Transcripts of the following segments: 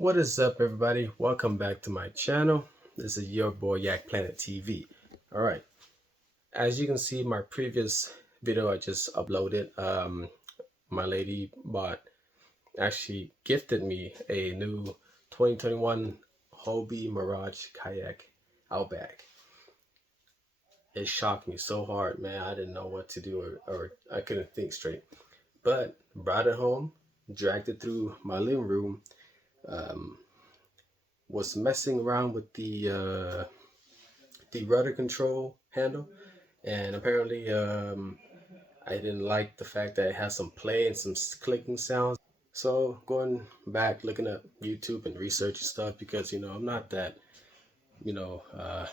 What is up, everybody? Welcome back to my channel. This is your boy Yak Planet TV. All right, as you can see, my previous video I just uploaded, my lady actually gifted me a new 2021 HOBIE Mirage Kayak Outback. It shocked me so hard, man. I didn't know what to do, or I couldn't think straight. But brought it home, dragged it through my living room. Um, was messing around with the rudder control handle, and apparently I didn't like the fact that it has some play and some clicking sounds. So going back, looking up YouTube and researching stuff, because I'm not that you know uh,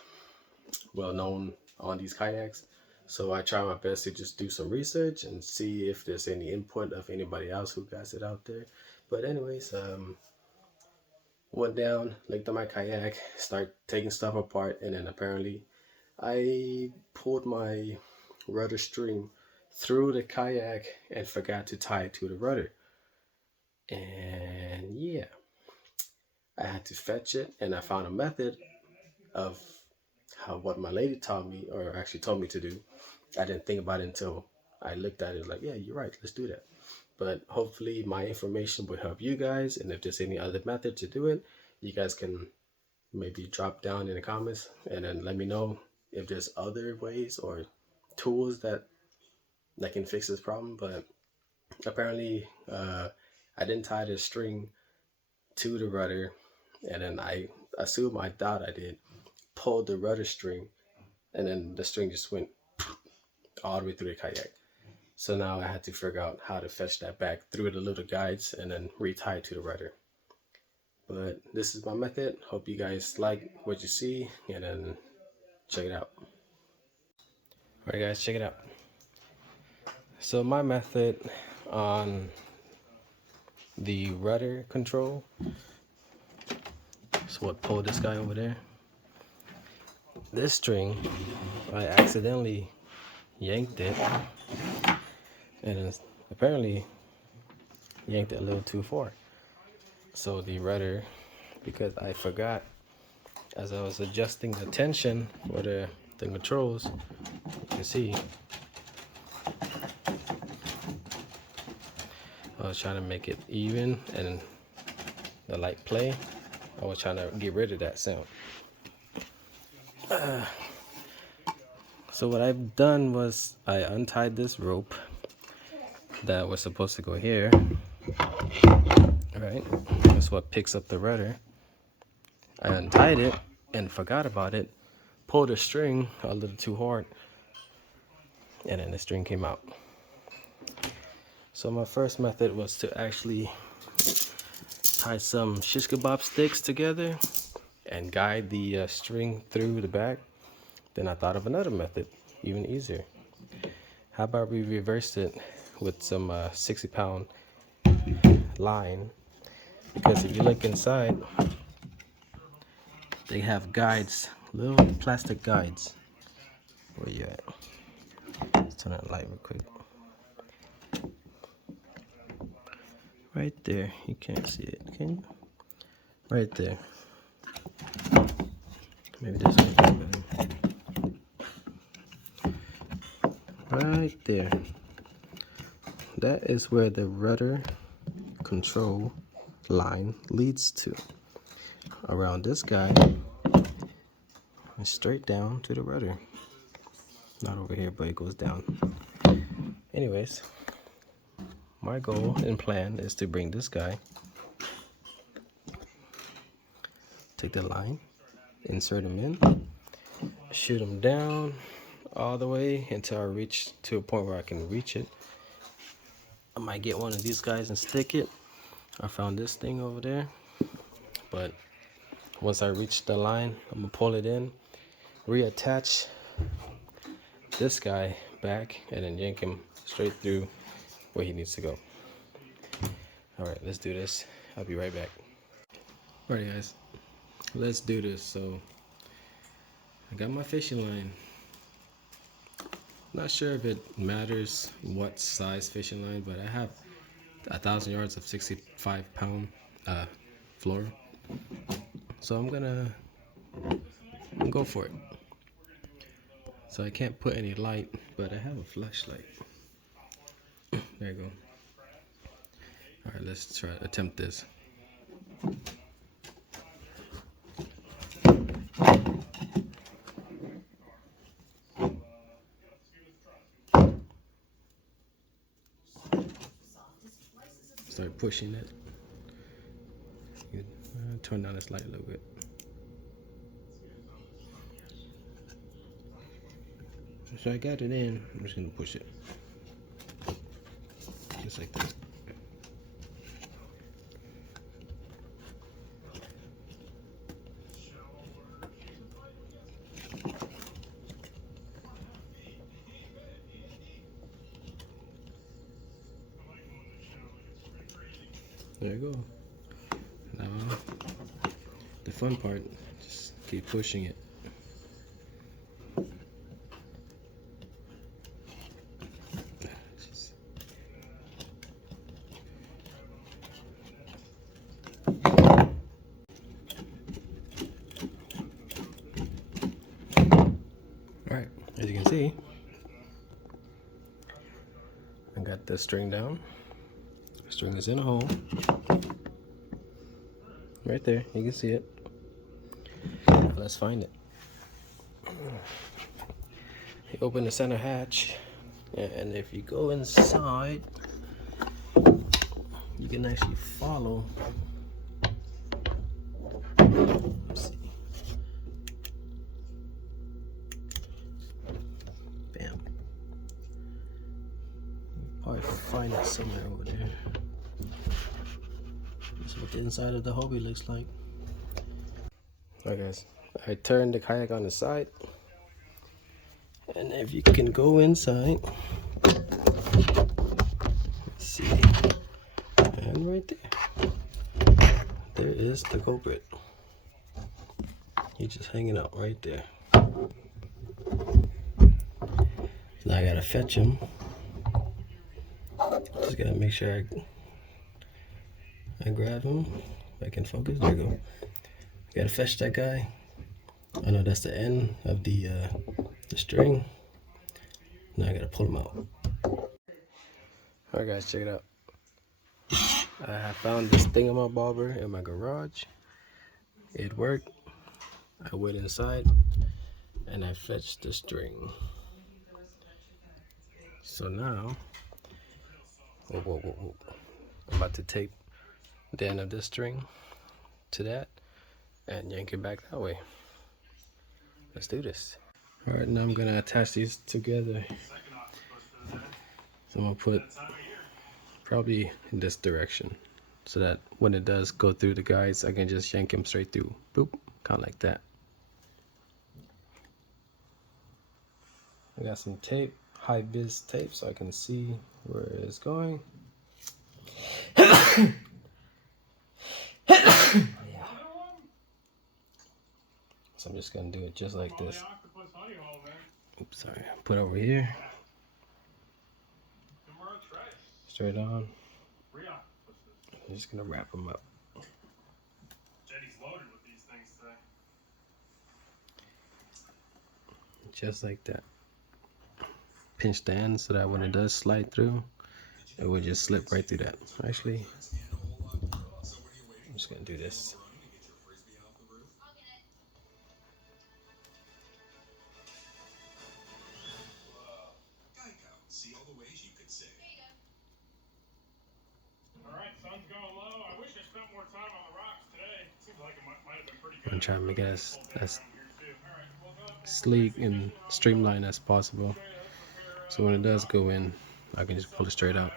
well known on these kayaks. So I try my best to just do some research and see if there's any input of anybody else who got it out there. But anyways, went down, looked at my kayak, start taking stuff apart, and then apparently I pulled my rudder string through the kayak and forgot to tie it to the rudder. And yeah, I had to fetch it, and I found a method of what my lady taught me, or actually told me to do. I didn't think about it until I looked at it, like, yeah, you're right, let's do that. But hopefully my information will help you guys, and if there's any other method to do it, you guys can maybe drop down in the comments and then let me know if there's other ways or tools that can fix this problem. But apparently I didn't tie the string to the rudder, and then I thought I did, pulled the rudder string, and then the string just went all the way through the kayak. So now I had to figure out how to fetch that back through the little guides and then retie it to the rudder. But this is my method. Hope you guys like what you see, and then check it out. Alright guys, check it out. So my method on the rudder control is what pulled this guy over there. This string, I accidentally yanked it, and then apparently yanked it a little too far. So the rudder, because I forgot as I was adjusting the tension for the controls, you can see I was trying to make it even and the light play. I was trying to get rid of that sound. So what I've done was I untied this rope that was supposed to go here. Right, that's what picks up the rudder. I untied it and forgot about it, pulled the string a little too hard, and then the string came out. So my first method was to actually tie some shish kebab sticks together and guide the string through the back. Then I thought of another method, even easier. How about we reverse it with some 60-pound line? Because if you look inside, they have guides, little plastic guides. Where you at? Let's turn that light real quick. Right there. You can't see it, can you? Right there. Maybe this one. Right there. That is where the rudder control line leads to. Around this guy and straight down to the rudder. Not over here, but it goes down. Anyways, my goal and plan is to bring this guy, take the line, insert him in, shoot him down all the way until I reach to a point where I can reach it. I might get one of these guys and stick it. I found this thing over there, but once I reach the line, I'm gonna pull it in, reattach this guy back, and then yank him straight through where he needs to go. All right, let's do this. I'll be right back. All right, guys, let's do this. So I got my fishing line. Not sure if it matters what size fishing line, but I have 1,000 yards of 65-pound floor. So I'm gonna go for it. So I can't put any light, but I have a flashlight. There you go. All right, let's try attempt this. Start pushing it. Turn down this light a little bit. So I got it in. I'm just gonna push it, just like that. There you go. Now, the fun part, just keep pushing it. Alright, as you can see, I got the string down. The string is in a hole. Right there, you can see it. Let's find it. You open the center hatch, and if you go inside, you can actually follow. Let's see. Bam. Probably find it somewhere over there. This is what the inside of the HOBIE looks like. Alright guys, I turned the kayak on the side, and if you can go inside, let's see, and right there is the culprit. He's just hanging out right there. Now I gotta fetch him. Just gotta make sure I grab him. If I can focus, there you go. Gotta fetch that guy. I know that's the end of the string. Now I gotta pull him out. Alright guys, check it out. I have found this thingamabobber in my garage. It worked. I went inside and I fetched the string. So now, whoa. I'm about to tape the end of this string to that and yank it back that way. Let's do this. Alright, now I'm gonna attach these together. So I'm gonna put probably in this direction so that when it does go through the guides, I can just yank him straight through. Boop, kind of like that. I got some tape, high vis tape, so I can see where it's going. So I'm just gonna do it just like this. Oops, sorry. Put over here. Straight on. I'm just gonna wrap them up. Just like that. Pinch the end so that when it does slide through, it will just slip right through that. Actually, I'm just gonna do this. I'm gonna try to make it as sleek and streamlined as possible. So when it does go in, I can just pull it straight out.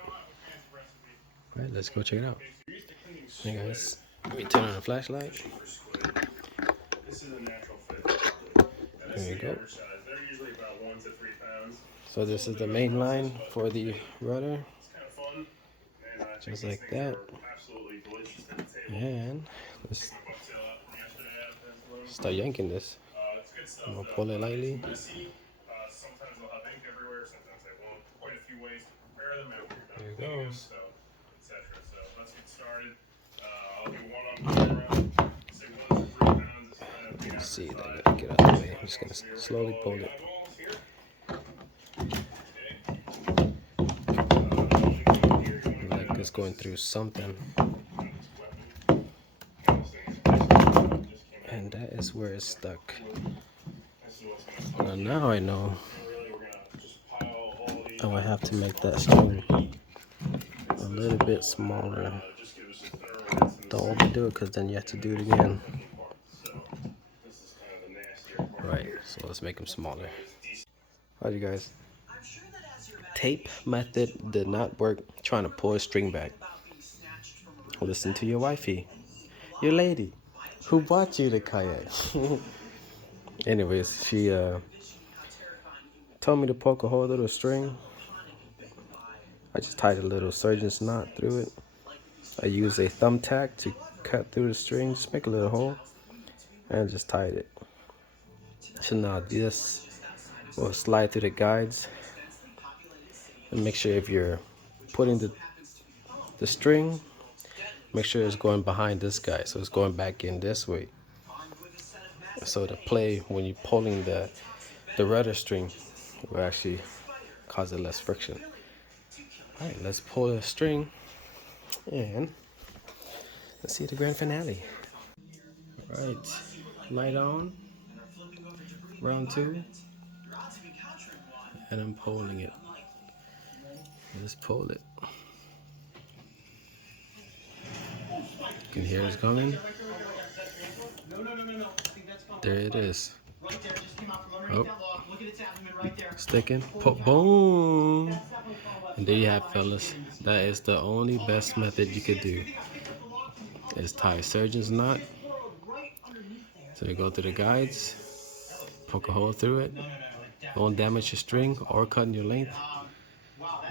Alright, let's go check it out. Hey guys, let me turn on the flashlight. There you go. So this is the main line for the rudder. Just like that. And let's start yanking this. I'm gonna pull it lightly. There it goes. see, I gotta get out the way. I'm just gonna slowly pull it. Like it's going through something. And that is where it's stuck. Now I know I would have to make that string a little bit smaller. Don't overdo it because then you have to do it again. Right, so let's make them smaller. Alright, you guys. Tape method did not work trying to pull a string back. Listen to your wifey, your lady, who bought you the kayak. Anyways, she told me to poke a hole through the string. I just tied a little surgeon's knot through it. I used a thumbtack to cut through the string, just make a little hole, and just tied it. So now this will slide through the guides. And make sure if you're putting the string, make sure it's going behind this guy, so it's going back in this way. So the play when you're pulling the rudder string will actually cause it less friction. All right, let's pull the string and let's see the grand finale. All right, light on, round 2, and I'm pulling it. Let's pull it. You can hear it's coming. There it is. Oh, sticking. Boom. And there you have it, fellas. That is the only best method you could do. Is tie a surgeon's knot. So you go through the guides, poke a hole through it. Won't damage your string or cutting your length.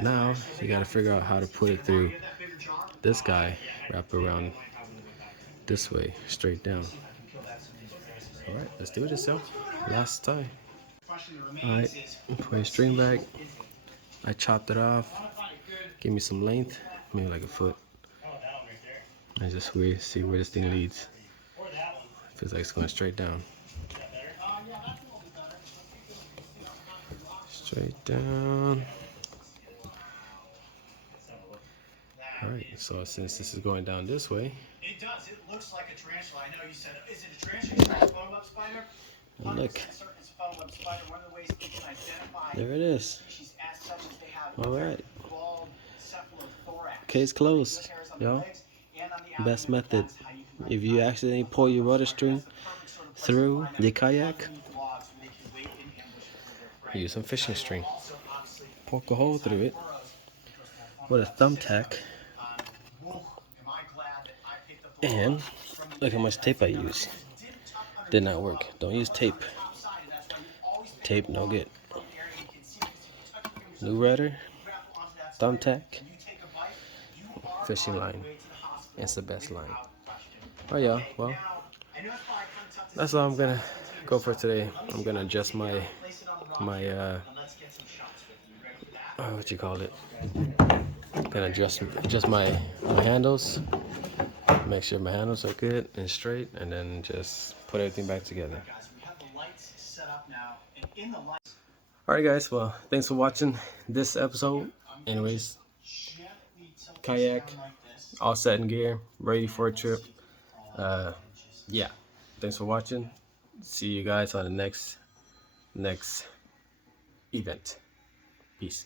Now you gotta figure out how to put it through this guy, wrap around this way, straight down. Alright, let's do this, y'all. Last tie. Alright, put your string back. I chopped it off. Give me some length, maybe like a foot. And just see where this thing leads. Feels like it's going straight down. Straight down. Alright, so since this is going down this way. It does. It looks like a tarantula. I know you said, is it a tarantula? Phone-web spider? Look. There it is. Alright. Case closed, y'all. Best method. If you accidentally pull your rudder string through the kayak, use some fishing string. Poke a hole through it with a thumbtack. And look how much tape I use. Did not work. Don't use tape. Tape no good. New rudder, thumbtack, fishing line. It's the best line. Alright, y'all. Well, that's all I'm gonna go for today. I'm gonna adjust my what you call it? Gonna adjust my handles. Make sure my handles are good and straight, and then just put everything back together. Alright guys, well, thanks for watching this episode. Anyways, kayak, all set in gear, ready for a trip. Yeah, thanks for watching. See you guys on the next event. Peace.